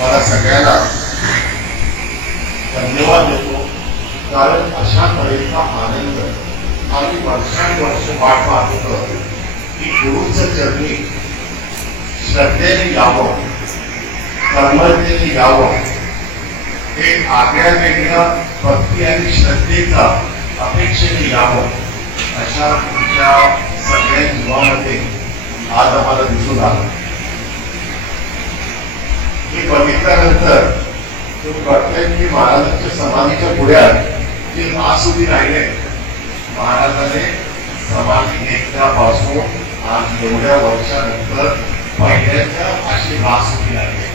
मला सगळ्यांना धन्यवाद देतो, कारण अशा तऱ्हेचा आनंद आम्ही वर्षानुवर्ष वाट पाहत होतो की गुरुचं चरणी श्रद्धेने यावं, कर्मतेने यावं, एक आगळ्या वेगळ्या भक्ती आणि श्रद्धेचा अपेक्षेने यावं, अशा तुमच्या सगळ्या जीवामध्ये आज आम्हाला दिसून आलं. हे बघितल्यानंतर तुम्ही बघताय की महाराजांच्या समाधीच्या पुढ्यात जे रास उभी राहिले, महाराजांनी समाधी घेतल्यापासून आज एवढ्या वर्षानंतर पहिल्यांदा अशी रास उभी राहिले.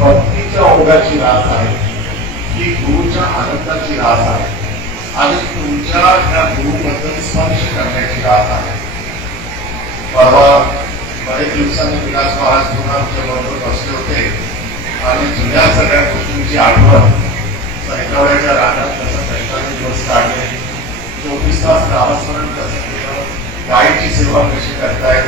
भक्तीच्या ओघाची रास आहे, ही गुरुच्या आनंदाची रास आहे आणि तुमच्या त्या गुरुबद्दल स्पर्श करण्याची रास आहे. परवा बरेच दिवसांनी विलास महाराज पुन्हा आमच्या बरोबर बसले होते आणि जुन्या सगळ्या गोष्टींची आठवण, सैकवड्याच्या रानात कसं कष्टाचे दिवस काढले, 24 तास नामस्मरण कसं केलं, गायीची सेवा कशी करतायत,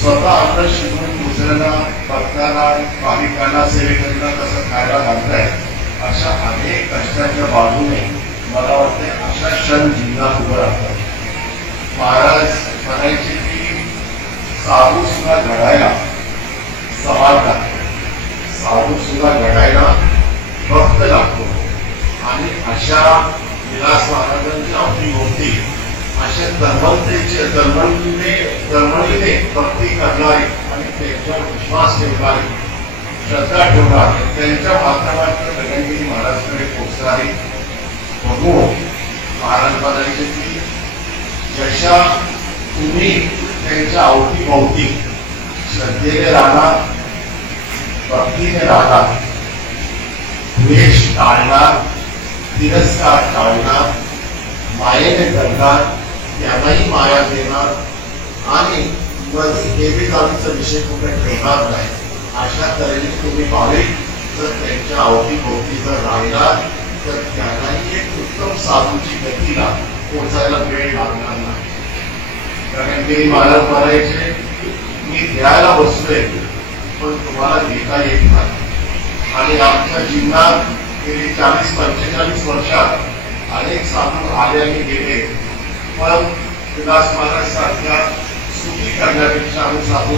स्वतः अन्न शिजवून दुसऱ्यांना भक्तांना भाविकांना सेवेकरीला कसं खायला घालताय, अशा अनेक कष्टाच्या बाजूने मला वाटते अशा क्षण जीवनात उभं राहतात. महाराज म्हणायचे की साधू सुद्धा घडायला समाज लागतो, साधू सुद्धा घडायला भक्त लागतो आणि अशा विलास महाराजांची अवतीभोवती अशा धर्मणीने भक्ती करणारी आणि त्यांच्यावर विश्वास ठेवणारी, श्रद्धा ठेवणारी, त्यांच्या माध्यमातून गगनगिरी महाराजकडे पोहोचणारी बघून महाराज म्हणायचे की जशा तुम्ही त्यांच्या अवतीभोवती श्रद्धेने राहणार, भक्तीने राहणार, द्वेष टाळणार, तिरस्कार टाळणार, मायेने करणार, त्यांनाही माया देणार आणि मध्ये देवीदावीचा विषय कुठे ठेवणार नाही, अशा तऱ्हेने तुम्ही भाविक जर त्यांच्या अवतीभोवती जर राहिला तर त्यांनाही एक उत्तम साधूची गतीला पोचायला वेळ लागणार नाही. गगनगिरी महाराज म्हणायचे मी द्यायला बसलोय पण तुम्हाला घेता येत नाही आणि आमच्या जीवनात गेली 40-45 वर्षात अनेक साधू आले आणि गेले, पण विलास महाराज सारख्या सुखी करण्यापेक्षा आम्ही साधू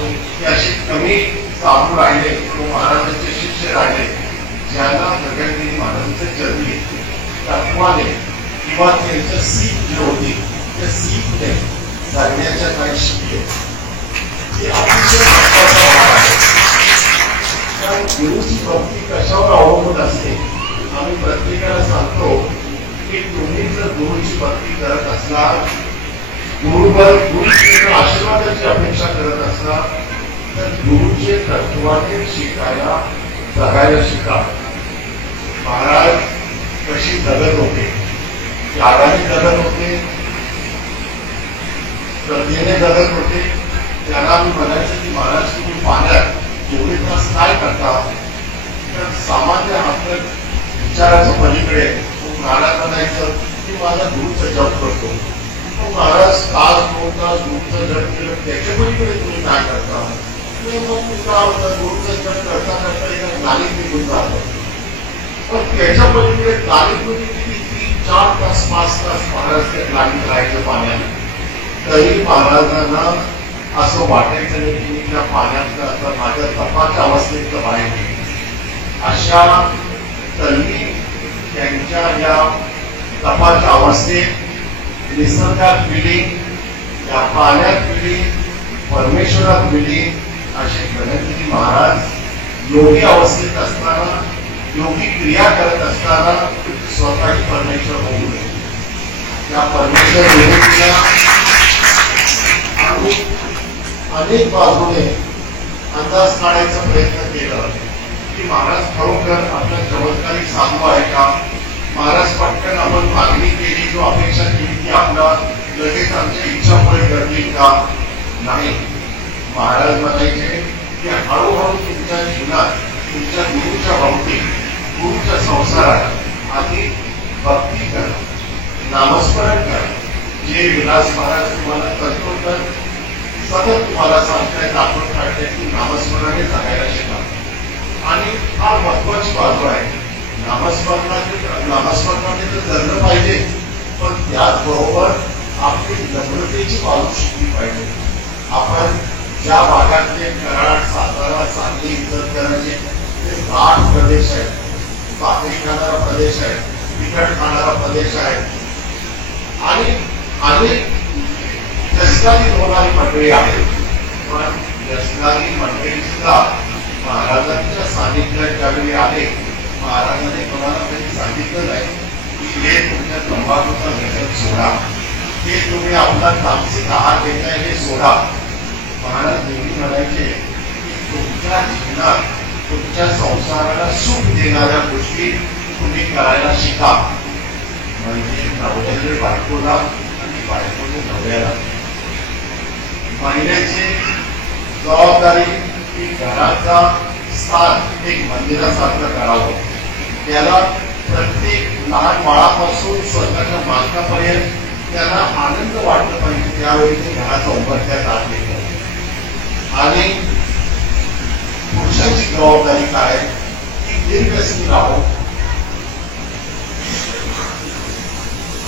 अशी कमी साधू राहिले, महाराजांचे शिष्य राहिले, ज्यांना गगनगिरी महाराजांचे चरणी तत्वाने किंवा त्यांचं सीख जी होती त्या सीखने जगण्याच्या काही शिकले. गुरुची भक्ती कशावर अवलंबून असते. आम्ही प्रत्येकाला सांगतो की तुम्ही जर गुरुची भक्ती करत असणार, गुरुच्या आशीर्वादाची अपेक्षा करत असणार तर गुरुचे तत्वाने शिकायला, जगायला शिका. महाराज कशी जगत होते, त्यागाने जगत होते, श्रद्धेने जगत होते. त्यांना मी म्हणायचं की महाराज तुम्ही पाण्यात एवढे तास काय करता, तर सामान्य आपल्या विचाराच्या पलीकडे महाराज म्हणायचं की माझा गुरुचं जप करतो. महाराज तास 2 तास गुरुचं जप केलं, त्याच्या पलीकडे तुम्ही काय करता, गुरुचं जप करता करता एका गालीत निघून जातो, पण त्याच्या पलीकडे गालीमध्ये किती 3-4 तास 5 तास महाराज त्या गालीत राहायचं पाण्यात, तरी महाराजांना असं वाटायचं नाही की मी त्या पाण्यात माझ्या तपाच्या अवस्थेत बाहेर गेली. अशा तरी त्यांच्या या तपाच्या अवस्थेत निसर्गात मिली, या पाण्यात मिली, परमेश्वरात मिली, असे गणपती महाराज योगी अवस्थेत असताना, योगी क्रिया करत असताना स्वतःही परमेश्वर होऊ नये. त्या परमेश्वर योगीला अनेक बाजूने अंदाज काढायचा प्रयत्न केला की महाराज खरोखर आपल्या चमत्कारिक साधू आहे का, महाराज पटकन आपण मागणी केली किंवा अपेक्षा केली की आपला लगेच आमच्या इच्छामुळे करतील का, नाही. महाराज म्हणायचे की हळूहळू तुमच्या जीवनात, तुमच्या गुरुच्या भोवती, गुरुच्या संसारात आधी भक्ती करा, नामस्मरण करा. जे विलास महाराज तुम्हाला तत्वज्ञान सतत तुम्हाला सांगतायत, आपण काढताय की नामस्मरणाने जगायला शिका. आणि फार महत्वाची बाजू आहे, नामस्मरणाने तर जगलं पाहिजे, पण त्याचबरोबर आपली नम्रतेची बाजू शिकली पाहिजे. आपण ज्या भागातले कराड, सातारा, सांगली, इचलकरंजी हे घाट प्रदेश आहे, भाकरी खाणारा प्रदेश आहे, तिखट खाणारा प्रदेश आहे आणि अनेक व्यसनाधीन होणारी मंडळी आहेत. पण व्यसनाधीन मंडळी सुद्धा महाराजांच्या सानिध्यात ज्यावेळी आले, महाराजांनी कोणाला काही सांगितलं नाही की हे तुमच्या तंबाखूचा व्यसन सोडा, हे तुम्ही आपला तामसिक आहार घेताय हे सोडा. महाराज नेहमी म्हणायचे की तुमच्या जीवनात, तुमच्या संसाराला सुख देणाऱ्या गोष्टी तुम्ही करायला शिका. म्हणजे नवऱ्याने बायकोला आणि बायकोने नवऱ्याला. महिन्याची जबाबदारी ही घराचा स्थान एक मंदिरासारखं करावं. त्याला प्रत्येक लहान बाळापासून स्वतःच्या मालकापर्यंत त्याला आनंद वाटला पाहिजे, त्यावेळी ते घराचा उंबरठ्यात आत येतं. आणि पुरुषाची जबाबदारी काय की दीर्घस्थिर राहावं,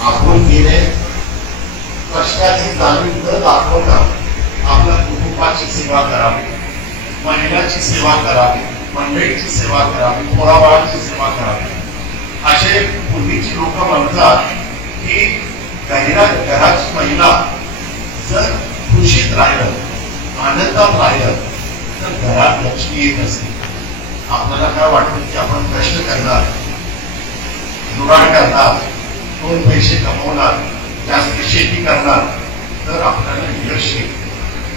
आपण गेले कष्टाची जाणीव न दाखवता आपल्या कुटुंबाची सेवा करावी, महिलांची सेवा करावी, मंडळीची सेवा करावी, पोराबाळाची सेवा करावी. असे पूर्वीची लोक म्हणतात की घराची महिला जर खुशीत राहिलं, आनंदात राहिलं तर घरात लक्ष्मी येत असते. आपल्याला काय वाटतं की आपण कष्ट करणार, जुगाड करणार, 2 पैसे कमवणार, जास्त शेती करणार तर आपल्याला यश येईल.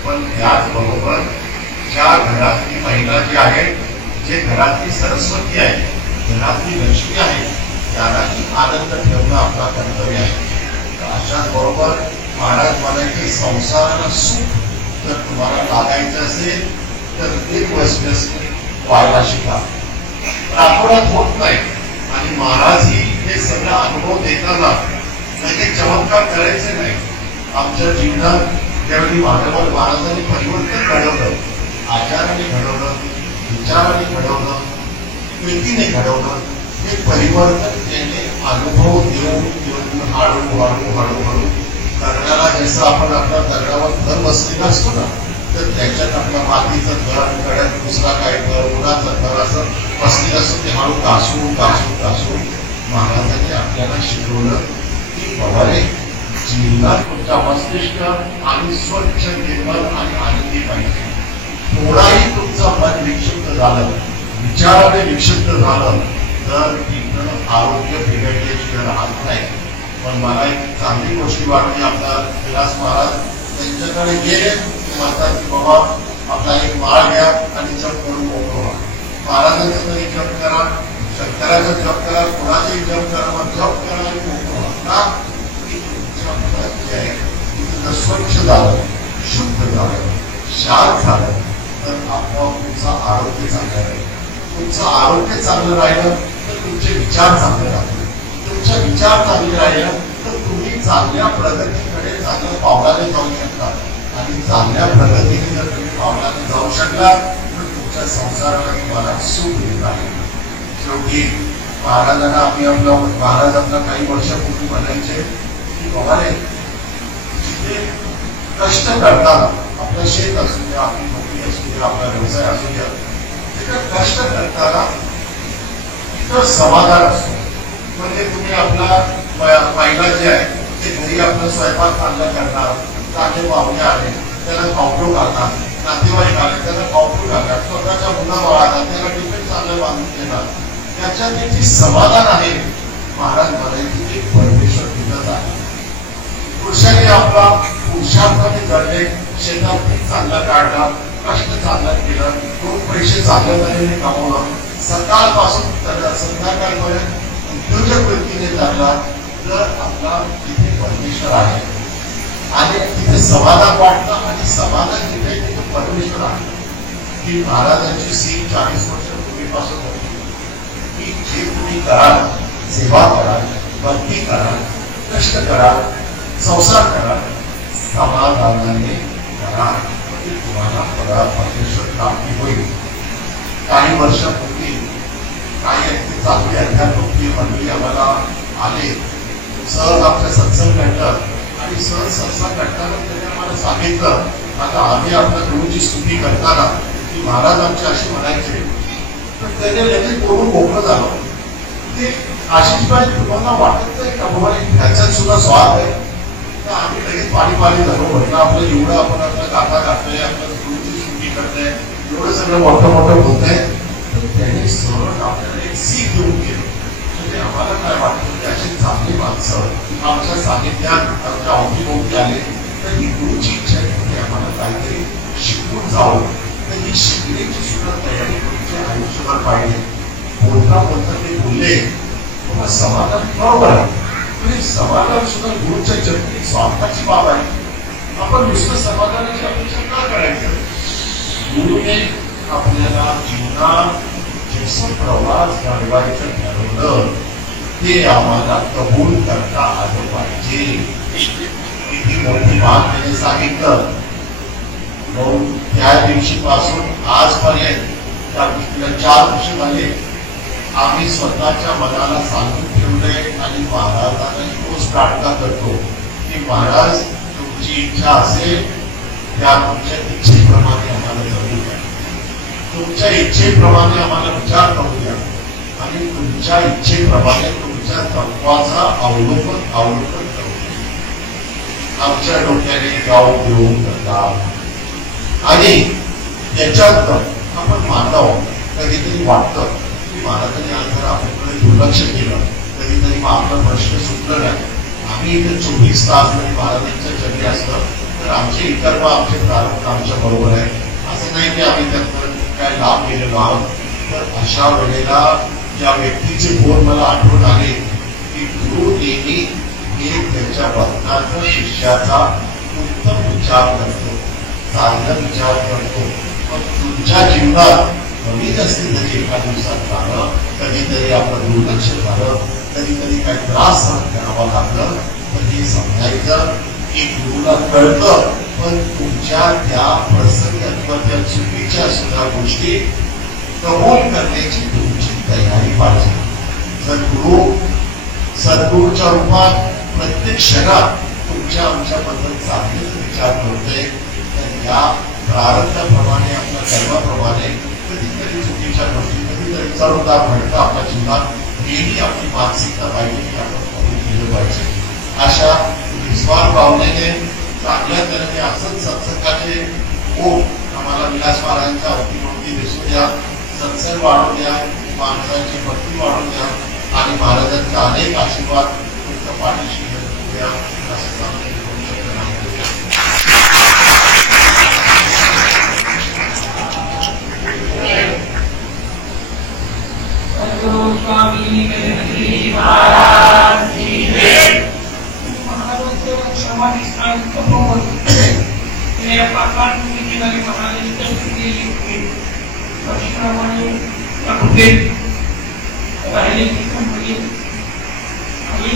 पण त्याचबरोबर ज्या घरातली महिला जी आहे, जे घरातली सरस्वती आहे, घरातली लक्ष्मी आहे, त्याला आनंद ठेवणं आपला कर्तव्य आहे. अशाच बरोबर महाराज म्हणायचे संसाराला सुख जर तुम्हाला लागायचं असेल तर एक वर्ष व्हायला शिका. रातोरात होत नाही. आणि महाराज ही हे सगळं अनुभव देताना काही चमत्कार करायचे नाही. आमच्या जीवनात त्यावेळी महाराजांनी परिवर्तन घडवलं, आचाराने घडवलं, विचाराने घडवलं, कृतीने घडवलं. हे परिवर्तन त्याने अनुभव देऊन देऊन हळूहळू दगडाला जसं आपण आपल्या दगडावर घर बसलेला असतो ना, तर त्याच्यात आपल्या मातीचं घर, गड्यात दुसरा काय घर, मुलाचं घर असं बसलेलं असतं. ते हळू घासून महाराजांनी आपल्याला शिकवलं की बाबा रे, जीवनात तुमचा मस्तिष्क आणि स्वच्छ, निर्मल आणि आनंदी पाहिजे. थोडाही तुमचं मन विक्षिप्त झालं, विचाराने विक्षिप्त झालं तर तिथं आरोग्य बिघडल्याची राहत नाही. पण मला एक चांगली गोष्टी वाटली, आपला विलास महाराज त्यांच्याकडे गेले, म्हणतात की बाबा आपला एक माळ घ्या आणि जप करून मोकळा. महाराजांचं तरी जप करा, शंकराचा जप करा, कोणाचाही जप करा, मग जप करा आणि मोकळा. का स्वच्छ झालं, शुद्ध झालं, शांत झालं तर आपोआप तुमचं आरोग्य चांगलं राहील. तुमचं आरोग्य चांगलं राहिलं तर तुमचे विचार चांगले राहतील. तुमचे विचार चांगले राहिले तर तुम्ही चांगल्या प्रगतीकडे चांगल्या पावलाने जाऊ शकता. आणि चांगल्या प्रगतीने जर तुम्ही पावलाने जाऊ शकला तर तुमच्या संसाराला तुम्हाला सुख मिळत आहे. शेवटी महाराजांना महाराज आपला काही वर्षापूर्वी म्हणायचे की बाबा रे, जिथे कष्ट करताना आपलं शेत असू द्या, आपली नोकरी असू द्या, आपला व्यवसाय असू द्या, तिथे कष्ट करताना तिथं समाधान असतो. म्हणजे तुम्ही आपला महिला जे आहे ते घरी आपला स्वयंपाक चांगला करणार, चांगले पाहुणे आले त्याला खाऊ घालणार, नातेवाईक आले त्याला खाऊ घालणार, स्वतःच्या मुलाबाळांना त्याला टिफिन चांगलं बांधून देणार, त्याच्यात जे समाधान आहे. महाराज म्हणायचे की परमेश्वर तिथंच आहे. पुरुषाने आपला पुरुषार्थाने घडले, शेतात पीक चांगला काढला, कष्ट चांगलं केलं, 2 पैसे चांगल्या तऱ्हेने कमवलं, सकाळपासून संध्याकाळपर्यंत उद्योजक वृत्तीने जगला तर आपला तिथे परमेश्वर आहे. आणि तिथे समाधान वाटतं आणि समाधान जिथे तिथे परमेश्वर आहे. की महाराजांची सीम 40 वर्षापूर्वीपासून होती की जे तुम्ही कराल, सेवा कराल, भक्ती कराल, कष्ट कराल, संसार कराल, समाधानाने करा, तुम्हाला परमेश्वर प्राप्ती होईल. काही वर्षापूर्वी काही चांगली अध्यात्मिक मंडळी आम्हाला आले, सहज आमच्या सत्संग घडलं आणि सहज सत्संग घडताना त्यांनी आम्हाला सांगितलं, आता आम्ही आपल्या गुरुची स्तुती करताना की महाराज आमचे असे म्हणायचे, तर त्याने लगेच बोलून मोकळं झालं. ते आशिषबाई तुम्हाला वाटत नाही का बाबा ह्याच्यात सुद्धा स्वार्थ आहे? तर आम्ही लगेच पाणी झालो. म्हटलं आपलं एवढं आपण आपल्या गाथा घातलंय, आपल्या गुरुची स्तुती करतोय, एवढं सगळं मोठं होत आहे, तर त्याने सहज आपल्याला एक सीख देऊन गेलं. म्हणजे आम्हाला काय वाटतं की अशी चांगली माणसं आमच्या सानिध्यात आमच्या अवतीभोवती आले, तर ही गुरुची इच्छा आहे आम्हाला काहीतरी शिकून जावं. तर ही शिकण्याची सुद्धा तयारी तुमच्या आयुष्यभर पाहिजे. बोलता ते बोलले बाबा समाधान बरोबर आहे, पण समाधान सुद्धा गुरुच्या जगती स्वार्थाची बाब आहे. आपण नुसतं समाधानाची अपेक्षा का करायचं? गुरुने आपल्याला जीवनात जसं प्रवास घडवायचं ठरवलं ते आम्हाला कबूल करता आलं पाहिजे. किती मोठी बाब त्याने सांगितलं. त्या दिवशीपासून आजपर्यंत त्या गोष्टीला 4 वर्ष झाले. आम्ही स्वतःच्या मनाला सांगून ठेवलंय आणि महाराजांना तोच प्रार्थना करतो की महाराज तुमची इच्छा असेल त्या तुमच्या इच्छेप्रमाणे आम्हाला जगू द्या, तुमच्या इच्छेप्रमाणे आम्हाला विचार करू द्या आणि तुमच्या इच्छेप्रमाणे तुमच्या तत्वाचा अवलोकन करू द्या. आमच्या डोक्याने गाव देऊन करतात आणि त्याच्यात आपण मानव कधीतरी वाटतं की महाराजांनी आज जर आपल्याकडे दुर्लक्ष केलं, कधीतरी मग आपला प्रश्न सुटलं नाही. आम्ही इथे 24 तास जरी महाराजांच्या जगी असलं तर आमचे कर्म आमचे प्रारंभ आमच्या बरोबर आहे. असं नाही की आम्ही त्यातून काय लाभ गेलेलो आहोत. तर अशा वेळेला ज्या व्यक्तीचे बोल मला आठवण आले की गुरु नेहमी हे त्याच्या भक्ताचा शिष्याचा उत्तम विचार करतो, चांगला विचार करतो. पण तुमच्या जीवनात कमी जास्ती जरी एका दिवसात झालं, कधीतरी आपलं दुर्लक्ष झालं, कधीतरी काही त्रास सहन करावा लागलं, तर हे समजायचं की गुरुला कळतं, पण तुमच्या त्या प्रसंग अथवा त्या चुकीच्या सुद्धा गोष्टी कबूल करण्याची तुमची तयारी पाहिजे. जर गुरु सद्गुरूच्या रूपात प्रत्येक क्षणात तुमच्या आमच्याबद्दल चांगलेच विचार करतोय, तर या प्रारब्धाप्रमाणे आपल्या कर्माप्रमाणे कधीतरी चुकीच्या गोष्टी, कधीतरी चढउतार घडतं आपल्या जीवनात, हेही आपली मानसिकता पाहिजे की आपण कबूल केलं पाहिजे. अशा निस्वार्थ भावनेने चांगल्या तऱ्हेने असंच सत्संगाचे आम्हाला विलास महाराजांच्या अवतीभोवती दिसू द्या, सत्संग वाढवू द्या, माणसाची भक्ती वाढवू द्या आणि महाराजांचा अनेक आशीर्वाद तुमच्या पाठीशी घेऊ द्या असं सांगून स्वामी महाराज की जय. महाराजांचं समाधी स्थान कमवून पाकांनी केलेली महाराजांच्या केली होती. त्याप्रमाणे राहिलेली कंपनी आणि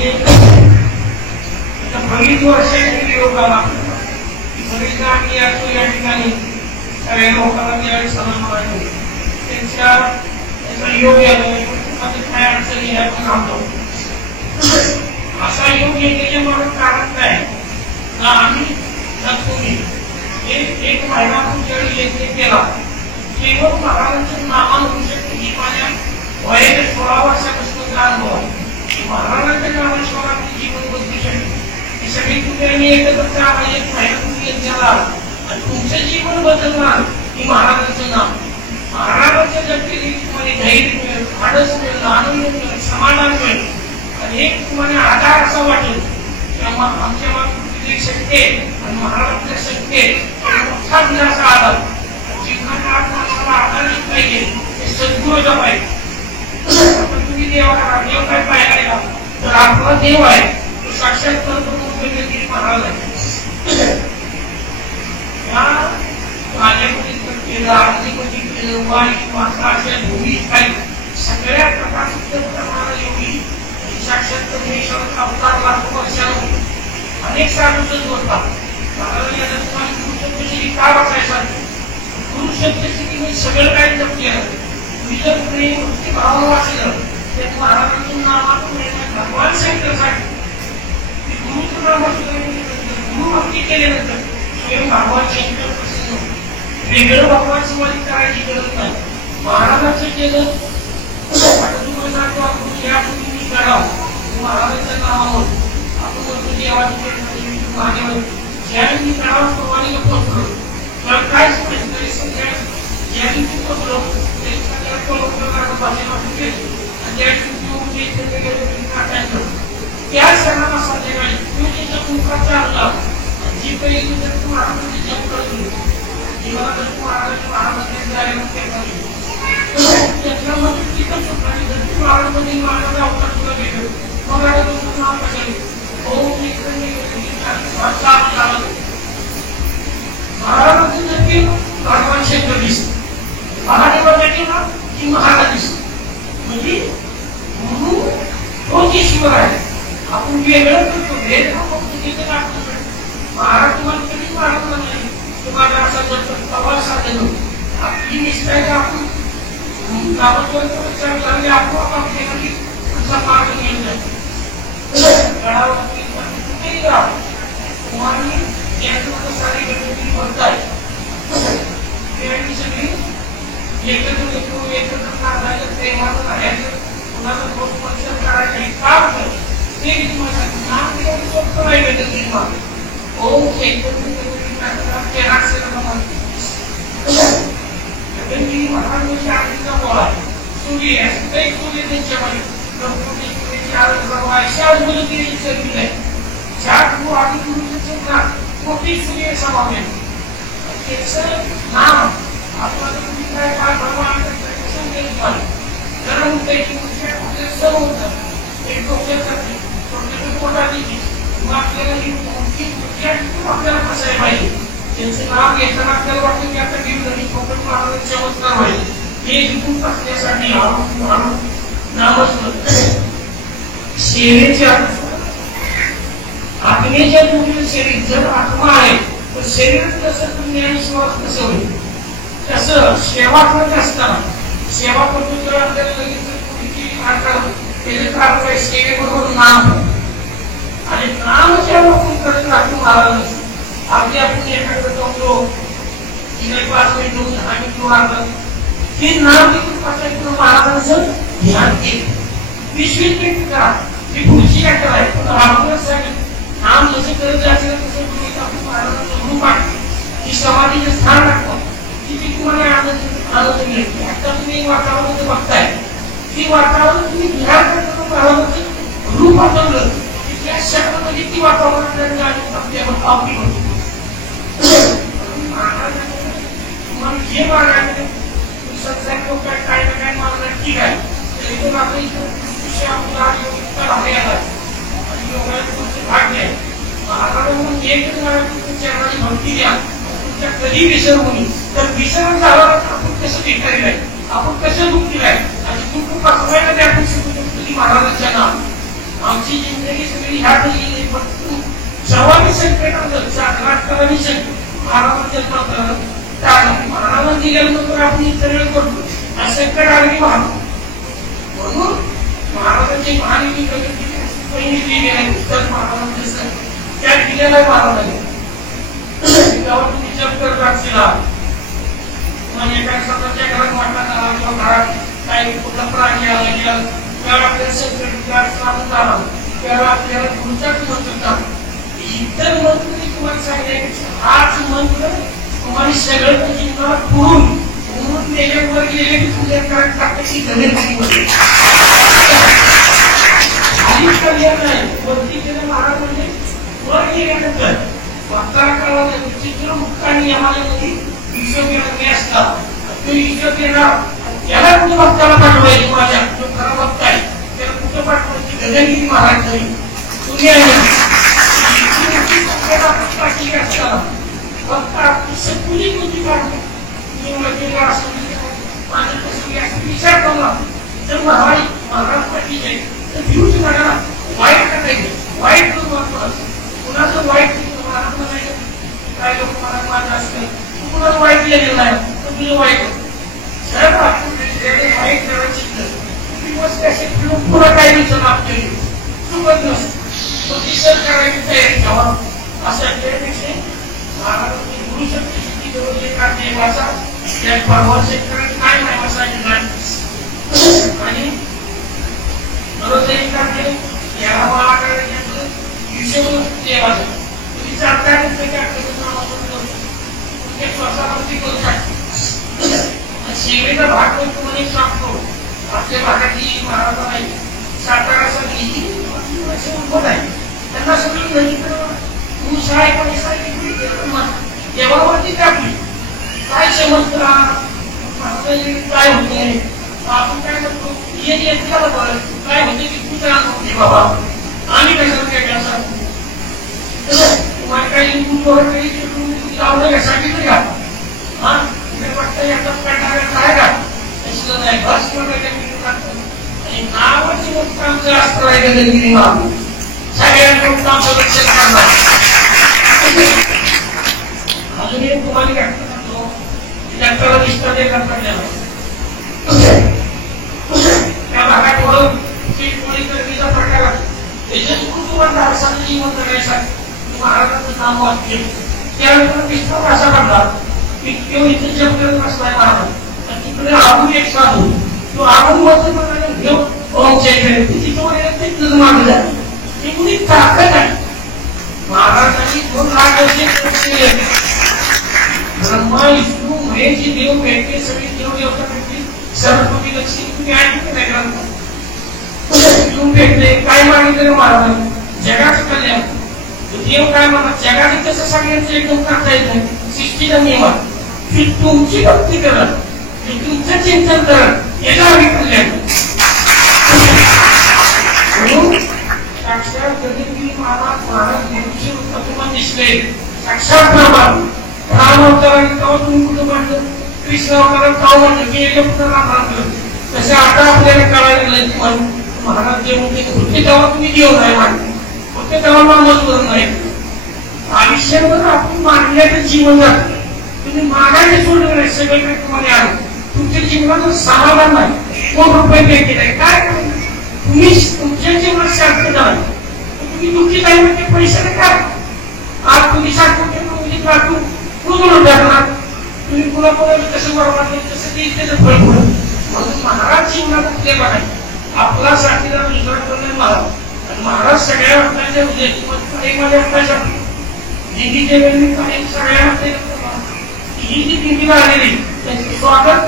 बरीच वर्षांनी योगाला बरीच आम्ही असतो या ठिकाणी सगळ्या लोकांना त्यावेळी सलाम वाटतो. त्यांच्या योग काय अडचणी आपण सांगतो. असा योग येण्याचे म्हणून कारण काय ना आम्ही तुम्ही एक महिना तुमच्याकडे यज्ञ केला केवळ महाराजांचं नामानुसार ही माझ्या वयाच्या 16 वर्षापासून अनुभव आहे. महाराजांच्या नामेश्वरांचे जीवन बदलू शकते. ही सगळी तुम्ही एकत्र एक महिना तुम्ही यज्ञाला आणि तुमचं जीवन बदलणार ही महाराजांचं नाम. महाराजांच्या जगतील तुम्हाला धैर्य मिळेल, धाडस मिळेल, आनंद मिळेल, समाधान मिळेल आणि एक तुम्हाला आधार असा वाटेल की आमच्या मागे शक्ती आणि महाराजांच्या शक्ती मोठा दिलासा आधार जीवनात माणसाला आधार पाहिजे हे सद्गुरूचा पाहिजे. तुम्ही देवाला देव काय पाहायला तर आपला देव आहे तो साक्षात करतो महाराज आहे. माझ्याकडे आरतीमध्ये सगळ्या प्रकारचे योगी साक्षात अवतार लाखो वर्षांनी अनेक साधूच होतात. गुरुशब्दश्री का वाचायसाठी? गुरुशब्दश्री सगळं काही जप केलं. मी जर प्रेम भक्ती भावानं वाचलं त्यात महाराजांचं नामातून भगवान शंकरसाठी गुरुचं नाम गुरु भक्ती केल्यानंतर स्वयं भगवान शंकर प्रसन्न होते. वेगळं भगवान समाधी करायची गरज नाही. महाराजांचं केलं तुम्हाला सांगतो आपण यापूर्वी मी करावं महाराजांच्या नावावर आपण म्हणतो देवाची मागेवर ज्यावेळी मी करावं प्रमाणे पोहोचलो तर काय समजतं ज्या दिवशी पोहोचलो त्या सणाला संध्याकाळी मुखाचा अंदाज जी पहिली महाराजांची जप करतो जीवाला महाराजांच्या महाराजांच्या त्याच्यामध्ये तिथं सुद्धा महाराजांनी महाराजा अवतार सुद्धा घेतलं महाराजांचं नाव कशाने महाराजांचं नक्की भगवान शंकर दिसत महादेवासाठी ना की महाराज दिसत म्हणजे गुरु तोच ईश्वर आहे. आपण वेगळं करतो भेद हा फक्त तिथे लागतो. महाराज तुम्हाला कधीच महाराज नाही तुम्हाला असा जर प्रवास साधन आपली निष्ठा आहे आपण चांगले आपोआप आपल्यासाठी असा मार्ग मिळून जातो. गडावरती कुठेही राहा तुम्हाला याच्यामध्ये सारी गणपती म्हणताय त्यांनी सगळी एकत्र येतो एकत्र काढायचं प्रेमाचं राहायचं कुणाला दोष पंचन करायचं काम करत ते तुम्हाला नाम देऊन सोपं नाही भेटत निर्माण ओम चैतन्य महाराजांची आरतीचा बोळा सूर्य काही सूर्य त्यांच्यामध्ये मोठी सूर्य समावेश त्याचं नाम आपल्याला तुम्ही काय काय भगवान गरम त्याची सर्व होतं एक डोक्यासाठी पोटाची आपल्याला ही आपल्याला फसायला पाहिजे. त्यांचं नाव घेताना आपल्याला वाटतं की आता घेऊन कोकण महाराज चमत्कार व्हायचे हे जिंकून टाकण्यासाठी नामस्मरण सेवेच्या आत्मेच्या पूर्ण शरीर जर आत्मा आहे तर शरीरच कसं तुम्ही आणि श्वास कसं होईल तसं सेवा करत असताना सेवा करतो तर आपल्याला लगेच त्याचे कारण काय सेवेबरोबर नाम आणि नाम जेव्हा आपण करत राहतो महाराज आपली आपण एखादं जमलो 5 मिनिट 10 मिनिट हे नाम देखील पाठायचं महाराजांचं ध्यान केलं 20 मिनिट करा ही पुढची अटल आहे पण आपल्याला सांगितलं नाम जसं करत जायचं तसं तुम्ही आपण महाराजांचं रूप आहे ही समाधीचे स्थान राखतात किती तुम्हाला आनंद मिळते. आता तुम्ही वातावरण बघताय ती वातावरण तुम्ही ध्यान करताना महाराजांचं रूप आठवलं की त्या शब्दामध्ये ती वातावरण आपल्याला आवडी होती. तुम्हाला जे मागायचं सत्संग काय ना काय मागणं ठीक आहे इथून आपल्या इथं भाग घ्या महाराजांना एक चरणाची भक्ती द्या तुमच्या कधी विसरू नये तर विसरण झाला आपण कसं भिकारी आहे आपण कसं दुःखी आहे आणि दुःख पसवायला त्या गोष्टी महाराजांच्या नाव आमची जिंदगी सगळी ह्या सर्वांनी संकटात राजकारणी संकट महाराजांच्या महाराजांना दिल्यानंतर आपण सरळ करतो आणि संकट आली वाहतो म्हणून महाराजांची महानिधी पहिली दिली आहे पुस्तक महाराजांचे त्या दिलेला महाराजांनी त्यावर तुम्ही जप करत असतील म्हणजे काय स्वतःच्या घरात वाटत आला किंवा घरात काही कुठला प्राणी आला गेला त्यावेळेला आपल्याला संकट आला त्यावेळेला आपल्याला पुढचाच मंत्र चालू इतर मंत्र मी तुम्हाला सांगितले हाच मंत्र तुम्हाला सगळं चिन्हाला पुरून त्याच्यावर गेले की तुमच्या घरात टाकायची गरज नाही आणि कल्याण नाही वरती केलं महाराज म्हणजे वर गेल्यानंतर भक्ताला कळवलं विचित्र मुक्तानी आम्हाला ईश्वर असतात तो ईश्वर येणार याला कुठे भक्ताला पाठवायचे माझ्या जो खरा भक्त आहे त्याला कुठं पाठवायची गगनगिरी महाराज नाही तुम्ही भक्त आपली सगळी कृती काढतो विचार करला तर महाराज पाठीचे तर भिवूच नका वाईट टाकायचे वाईट करून कुणाचं वाईट काय लोक मला कुणाला वाईट लिहिलेलं नाही तर तुझं वाईट सर आपण वाईट करायची दिवस कसे पुढं काय दिवस आपले चुकत नसतो विसर करायची तयारी ठेवा असं त्यापेक्षा महाराजांची गुरु शक्ती जवळ एका देवाचा त्या परवा शेतकऱ्यात काय नाही बसायचं नाही आणि बरोबर एका देव याला मला करायचं विषय देवाचं तुम्ही चालता स्वतःवरती करू शकतो सेवेचा भाग तुम्हाला सांगतो आपल्या भागातली महाराजा नाही सातारा सगळी उद्भत आहे त्यांना सगळी गणित ऊस आहे पैसा देवावरती टाकली काय समजतं काय होते आपण काय करतो काय होते की तू काय होते बाबा आम्ही कशाला काय घ्यायचा तुम्हाला काही लावलं घ्यासाठी तरी घ्या हा वाटतं याचाच काढणाऱ्याचा आहे का तसलं नाही बस आणि नावाची गोष्ट आमचं असतं आहे गगनगिरी बाबू सगळ्यांकडून आमचं लक्ष करणार अजून एक तुम्हाला काय सांगतो त्याला निष्ठा देणार त्या भागात थोडं कर्मीचा प्रकार आहे त्याच्यात कुटुंबात जीवन करण्यासाठी महाराजांचं नाम वाचले त्यानंतर विष्णू असा करणार की तो इथे जप करत असलाय महाराज आणि तिकडे आबून एक साधू तो आबून वचन म्हणाले घेऊ तिथं मागे झालं ती कुणी ताकद आहे महाराजांनी 2 लाख वर्षे ब्रह्मा विष्णू महेश देव भेटले सगळे देव देवता भेटली सरस्वती लक्ष्मी तुम्ही ऐकलं नाही ग्रंथ भेटले काय मागितलं महाराजांनी जगाचं कल्याण देव काय म्हणतात जगाने कसं सगळ्यांचं एकदम करता येत नाही सृष्टीचा नियम की तुमची भक्ती करत तुमचं चिंतन करत याला आम्ही कल्याण म्हणून साक्षात गगनगिरी महाराज गुरुची प्रतिमा दिसले साक्षात प्रमाण राम अवताराने तेव्हा तुम्ही कुठं मांडलं कृष्ण अवताराने तेव्हा मांडलं की एक पुन्हा राम मांडलं तसे आता आपल्याला कळायला लागलं महाराज जे म्हणते होते तेव्हा तुम्ही देव नाही मांडले होते तेव्हा नामस्मरण नाही आयुष्यावर आपण मानण्याचं जीवन जात तुम्ही मागायला सोडलं नाही सगळं काही तुम्हाला आलं तुमच्या जीवनाचं समाधान नाही कोण रुपये द्यायचे नाही काय तुम्ही तुमच्या जीवनात शांत झालं तुम्ही दुःखी नाही म्हणजे पैशाने काय आज तुम्ही सारखं म्हणजे काढून कुठून टाकणार तुम्ही पुन्हा कोणाला कसं बरोबर तसं ते त्याचं फळ पडत म्हणून महाराज जीवनात ते बघायचं आपला साथीदार दुसरा करणं महाराज महाराज सगळ्या वाटण्याच्या उद्देशामध्ये आपल्याच्या दिंडीच्या वेळी काही सगळ्या ही जी दिंडीला आलेली त्यांचे स्वागत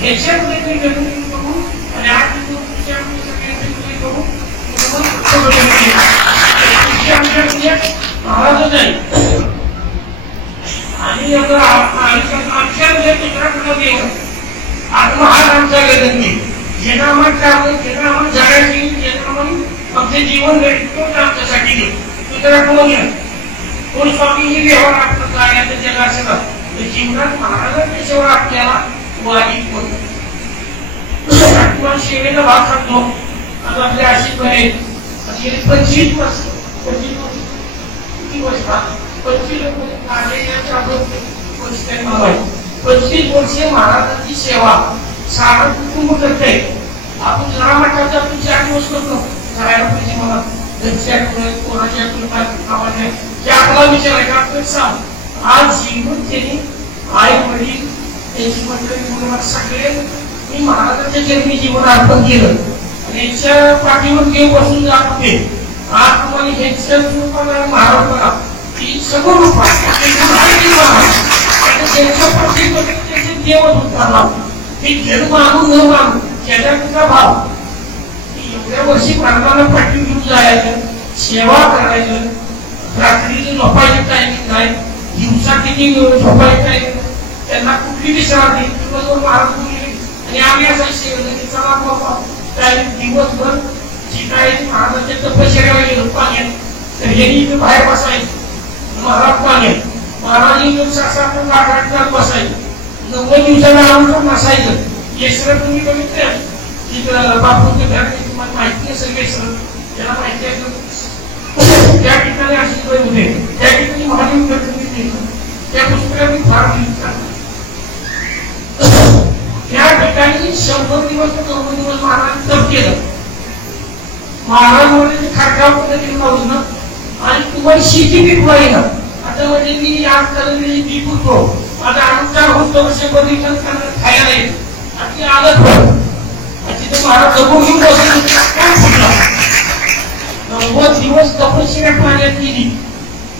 ह्याच्या करू आणि आज करू महाराजच आहे आणि आमच्या दुसऱ्याकडे आत्मा हा आमचा गगनगिरी ज्यांना आम्हाला ज्यांना आम्हाला जगायची ज्यांना आम्हाला आमचे जीवन भेटतो आमच्यासाठी दुसऱ्या कोण कोण स्वामी ही व्यवहार आपलं कार्याचं जग असेल जीवनात महाराजांच्या सेवा आपल्याला वाईट होत सेवेला भाग सांगतो आज आपल्या अशी बरे 25 वर्ष किती वर्ष 25 वर्षे महाराजांची सेवा सारा कुटुंब करते आपण जरा म्हटलं आपण 4 दिवस करतो करायला पाहिजे मला कोणाच्या कामाने आपला विचार आहे का सांग आज जीवन त्यांनी आई वडील त्यांची मंडळी सगळे मी महाराजांच्या चरणी जीवन अर्पण केलं आणि यांच्या पाठीवर देव बसून जात होते आज तुम्हाला ह्यांच्या रूपाला महाराज बघा की सगळं रूप त्यांच्या पाठी देवच उतरला हे जन्म आणून न मानून त्याचा भाव एवढ्या वर्षी प्रांताला पाठी घेऊन जायचं सेवा करायचं रात्रीचं झोपायचं टायमिंग नाही दिवसा किती झोपायचं टायमिंग त्यांना कुठली विश्रांती दिवसभर महाराज बोलले आणि आम्ही असं चला बाबा टायमिंग दिवसभर जी काय महाराजांच्या तपश्चर्या गेलो पाण्यात तर यांनी बाहेर बसायचं महाराज पाण्यात महाराज आपण गाठात बसायचं 90 दिवसाला आणून बसायचं येसर तुम्ही बघितलं तिथं बापूंच्या घरात तुम्हाला माहिती असेल येसर त्याला माहिती असेल त्या ठिकाणी अशी होते त्या ठिकाणी महादेव त्या पुस्तकात फार महाराज म्हणजे खडकाव पद्धतीने पाऊस ना आणि तुम्हाला शेती पिकवाई ना आता म्हणजे मी आज चाललेली पीक होतो आता आमच्या होतो वर्षभर खायला नाही आणि आलं तिथे महाराज जगून घेऊन काय फुटला 90 दिवस तपस्या पाण्यात गेली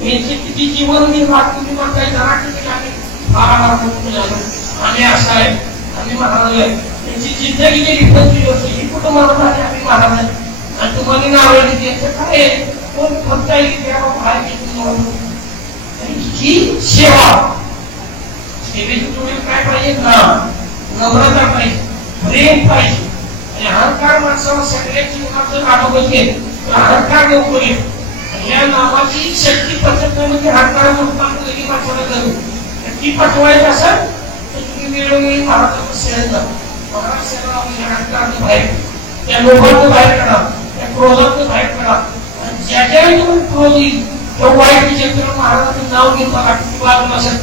यांची किती जीवन निर्वाह तुम्ही म्हणताय जरा किती आम्ही असं आहे आम्ही महाराज आहे त्यांची जिंदगी गेली 25 वर्ष ही कुठं म्हणत आहे आम्ही महाराज आहे आणि तुम्हाला नाव त्यांचं काय कोण म्हणता येईल ही सेवा सेवेची तुम्ही काय पाहिजे ना नम्रता पाहिजे प्रेम पाहिजे आणि अहंकार माणसाला सगळ्या जीवनाचं नाटक घेत अहंकार लवकर येतो या नावाची शक्ती पचवण्यामध्ये अहंकाराचं रूपांतर की माणसाला करू ती पटवायची असेल तर तुम्ही वेळोवेळी महाराजांचं सेवन करा महाराज सेवा अहंकाराचं बाहेर त्या लोभाचं बाहेर काढा त्या क्रोधाचं बाहेर काढा आणि ज्या ज्या तुम्ही क्रोध येईल तो वाईट विचार महाराजांचं नाव घेऊन बघा किती बाजूला असेल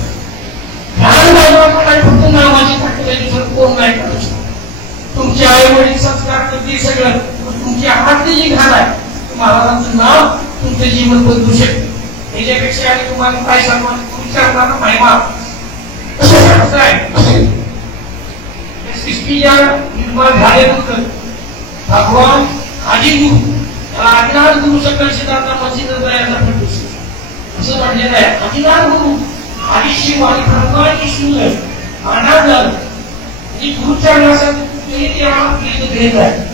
ध्यान बाजूला काय फक्त नावाची ताकद आहे दुसरं कोण नाही करू शकत तुमचे आई वडील संस्कार करतील सगळं तुमची हातली जी घाण आहे महाराजांचं नाव तुमचं जीवन बदलू शकते त्याच्यापेक्षा आणि तुम्हाला काय सांगणार विचारणार महिमा असं आहे सृष्टी ज्या निर्माण झाल्यानंतर भगवान आदिगुरु त्याला आदिनाथ गुरु सकल सिद्धांत मस्जिद असं म्हटलेलं आहे आदिनाथ गुरु आदिशिव आणि ब्रह्माची सुंदर अनाथ झालं जी गुरुचरणासाठी भेद आहे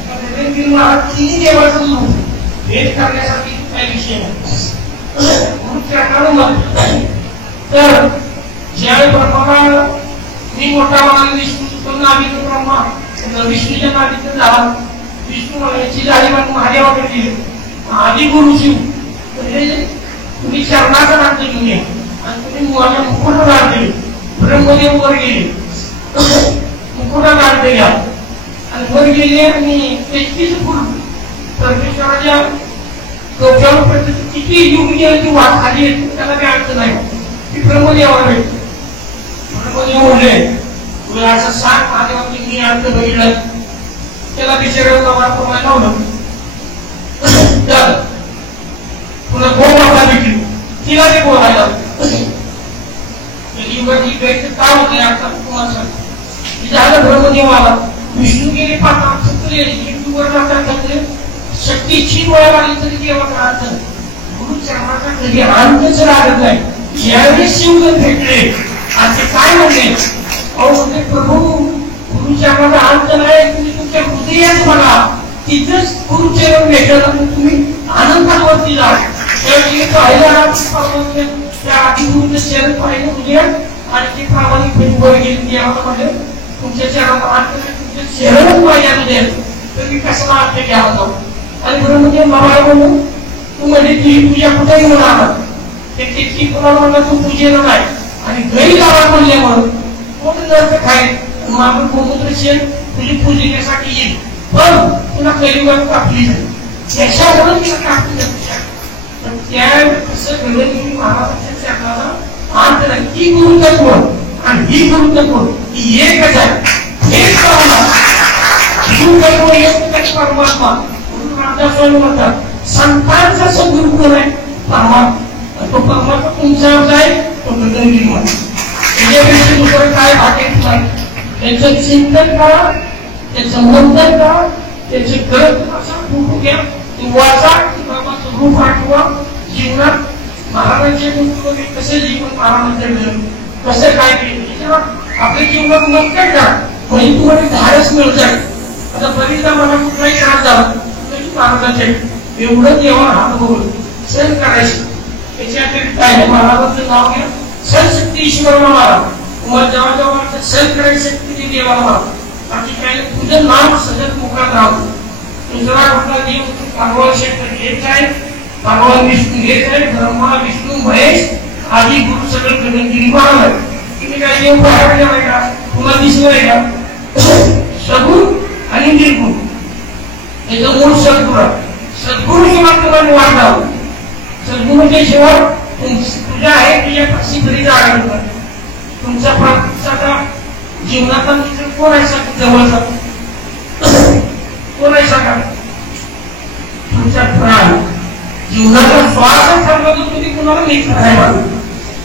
तिन्ही देवाचं गुरु भेद करण्यासाठी काही विषय नाही गुरुचरणानं तर ज्या ब्रह्माला मी मोठा म्हणाला विष्णू नाविक ब्रह्मा विष्णूच्या नाविक झाला विष्णू म्हणायची झाली पण महादेवाकडे गेले आदि गुरु शिव तुम्ही चरणाचा नाट्य घेऊन या आणि तुम्ही माझ्या मुकुटा नाट्य ब्रह्मदेव वर गेले मुकुटा नाट्य घ्या आणि वर गेले आणि त्याचीच फुल परमेश्वराच्या कवचावर किती युग गेलं ती वाट खाली येते त्याला काही अर्थ नाही ती ब्रह्मदेवाला भेटते ब्रह्मदेव म्हणले तुला असं सांग महादेवाची मी अर्थ बघितलं त्याला बिचारायला प्रमाणे लावलं पुन्हा गोमाता भेटली तिला ते बोलायला काम होते आता तुम्हाला सांग झालं ब्रह्मदेवाला विष्णू गेले पाच वर जातात शक्तीची वळ लागली तरी देवाचा अर्थ गुरुचरणाचा कधी अंतच लागत नाही यावेळेस शिवगण भेटले आणि ते काय म्हणले अहो म्हणते प्रभू गुरुचरणाचा अंत नाही तुम्ही तुमच्या हृदयात म्हणा तिथंच गुरुचरण भेटलं तुम्ही आनंदावरती जा त्यावेळी पाहिला त्या आदिगुरूचं चरण पाहिलं हृदयात आणि ते प्रामाणिक वर गेले देवाला म्हणले तुमच्या चरणाचा अंत नाही तुमच्या चरणच पाहिजे हृदयात तर मी कशाला अर्थ घ्यावा जाऊ आणि ब्रह्मदेव बाबा म्हणून तू म्हणजे तुझी पूजा कुठेही म्हणा तितकी कुणाला म्हणलं तू पूजेला नाही आणि घरी गावात म्हणले म्हणून कोण नर्थ खाईल मागून गोमूत्र शेण तुझी पूजनेसाठी येईल पण तुला कलियुगात कापली जाईल याच्यावरून तिला कापली जाते पण त्या कसं घडलं की महाराजांच्या चरणाला अंत नाही ती गुरुतत्व आणि ही गुरुतत्व ही एकच आहे एक गुरुतत्व एकच परमात्मा म्हणतात संतांचा सद्गुरु कोण आहे परमात्मा तो परमात्मा तुमच्यावर आहे तो निर्माण त्याच्यापेक्षा दुसरं काय वाटेल नाही त्याचं चिंतन करा त्याचं मंथन करा त्याचे ग्रंथ घ्या वाचा बाबाचं रूप आठवा जीवनात महाराजांच्या गोष्टी कसं जीवन महाराजांचं कसं काय केलं आपल्या जीवनात मत काय का म्हणजे तुम्हाला धाडस मिळत आहे आता बरीचदा मला कुठलाही त्रास झाला महाराजांचे एवढं देवा हात बघून सण करायचं त्याच्या काय महाराजांचं नाव घ्या सण शक्ती ईश्वरला मारा तुम्हाला जेव्हा जेव्हा सण करायची शक्ती देवाला मारा बाकी काय तुझं नाव सजत मुखात राहतो दुसरा कुठला देव भगवान शंकर हेच आहे भगवान विष्णू हेच आहे ब्रह्मा विष्णू महेश आदी गुरु सगळं गणगिरी महाराज तुम्ही काय देव पाहायला नाही का तुम्हाला दिसलंय का सगुण आणि निर्गुण त्याचं मूळ सद्गुण सद्गुण शिवाय तुम्हाला वाढावं सद्गुणाच्या शिवाय तुझ्या आहे तुझ्या पाशी घरी जागा तुमचा प्राप्तीचा जीवनाचा मित्र कोण आहे जवळचा कोण आहे सांगा तुमचा प्राण जीवनाचा श्वास ठरला तर तुम्ही कुणाला मित्र नाही मानत.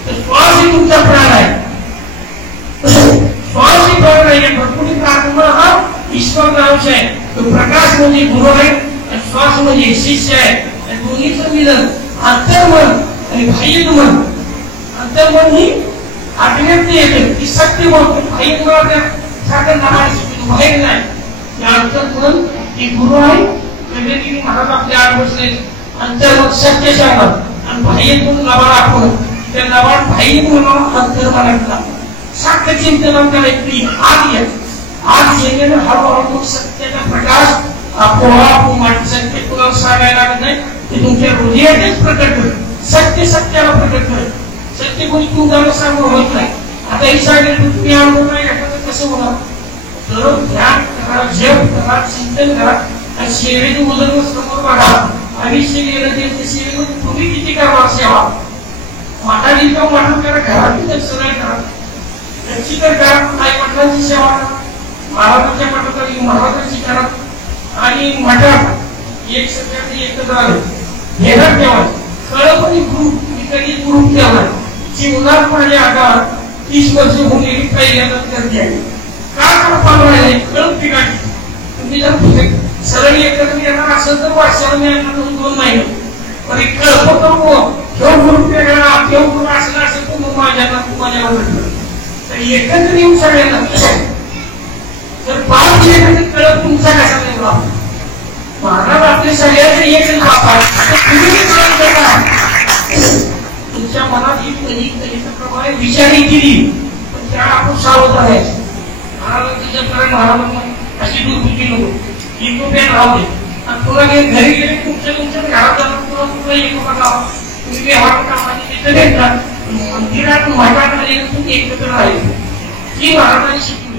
तर श्वास ही तुमचा प्राण आहे. श्वास ही प्राण आहे. भरपूर आत्मा हा ईश्वर नामचा आहे. तो प्रकाश म्हणजे गुरु आहे आणि श्वास म्हणजे शिष्य आहे. दोन्हीचं मिलन अंतर्मन आणि बाह्यमन. अंतर्मन ही आत्म्यात येते ती सत्य बोलते. बाह्यमनाच्या साखर नामाने बाहेर नाही. ते अंतर्मन ती गुरु आहे. कधी महाराज आपल्या आड बसले अंतर्मन सत्य सांगत आणि बाह्यतून नवा आपण त्या नवा बाह्यतून अंतर्मनातला साक्ष चिंतन करायची आग येते. आग येणे हळूहळू सत्याचा प्रकाश आपोआप सत्य कुणाला सांगायला लागत नाही. ते तुमच्या हृदयातच प्रकट होईल. सत्य सत्याला प्रकट होईल. सत्य कोणी तुम्हाला सांगून होत नाही. आता ही सांगितलं तुम्ही अनुभव नाही घ्यायचं कसं होणार. तर ध्यान करा, जप करा, चिंतन करा आणि सेवेची उदर समोर बघा. आयुष्य गेलं त्यांच्या सेवेमध्ये तुम्ही किती करा सेवा. माताजी जाऊन वाटून करा, घरात सगळं करा. त्याची तर करा, आई वडिलांची सेवा करा, महाराजांच्या मठात महाराजांची करा आणि मठात एक सगळ्यांनी एकत्र आले घेणार ठेवायचं. कळपणी ग्रुप मी कधी ग्रुप ठेवलाय. जीवनात माझ्या आगावर 30 वर्ष होऊन गेली पहिल्यांदा गर्दी आहे. का कळपाला राहिले कळप ठिकाणी तुम्ही जर सरळ एकत्र येणार असेल तर वर्षाला मी 2 महिने पण कळप घेऊन ग्रुप वेगळा घेऊन ग्रुप असला असेल तर मग माझ्यावर तर एकत्र येऊन सगळ्यांना तर 5 एकत्र कळप तुमचा कसा वेगळा. महाराज आपले सगळ्यांचे एकच बाप आहे. तुमच्या मनात प्रमाणे विचारी केली पण त्या आपण सावध राहायचं. महाराजांच्या कारण महाराजांना अशी दुर्बुद्धी नको इकोप्यात राहू दे आणि तुला घरी गेले तुमच्या घरात जाणार तुला एकोपा गाव तुम्ही व्यवहार कामाने तिथं घेतला मंदिरात मठात तुम्ही एकत्र राहायचं ही महाराजांनी शिकली.